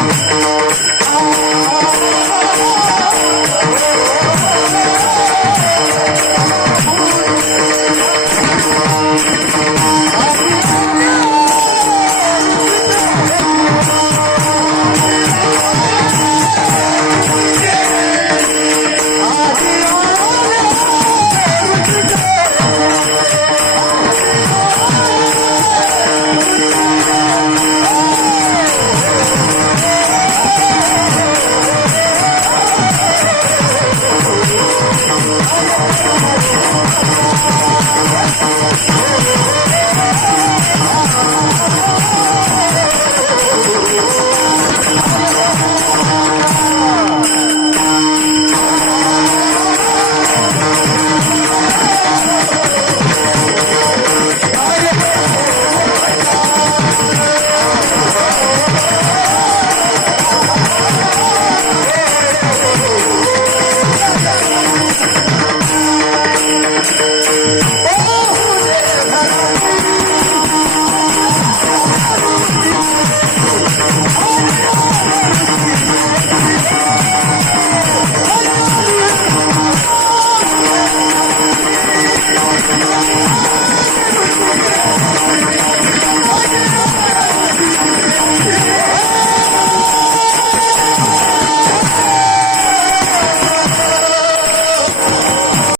Música Hey!